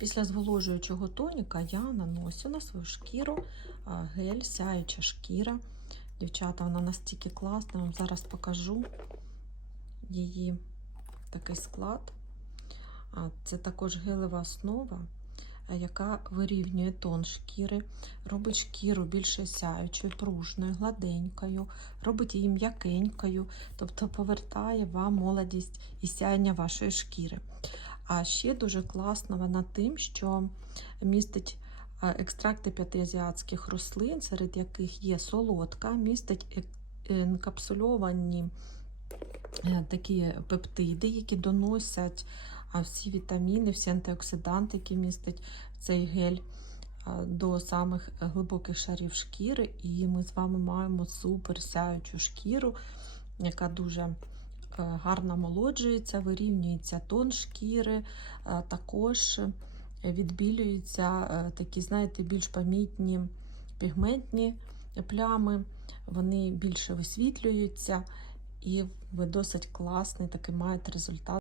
Після зволожуючого тоніка я наношу на свою шкіру гель, сяюча шкіра. Дівчата, вона настільки класна, вам зараз покажу її такий склад. Це також гелева основа, яка вирівнює тон шкіри, робить шкіру більш сяючою, пружною, гладенькою, робить її м'якенькою, тобто повертає вам молодість і сяяння вашої шкіри. А ще дуже класна вона тим, що містить екстракти п'яти азіатських рослин, серед яких є солодка, містить енкапсульовані е, такі пептиди, які доносять всі вітаміни, всі антиоксиданти, які містить цей гель до самих глибоких шарів шкіри. І ми з вами маємо супер сяючу шкіру, яка дуже е, гарно молоджується, вирівнюється тон шкіри, е, також відбілюються е, такі, знаєте, більш помітні пігментні плями, вони більше висвітлюються, і ви досить класний такий маєте результат.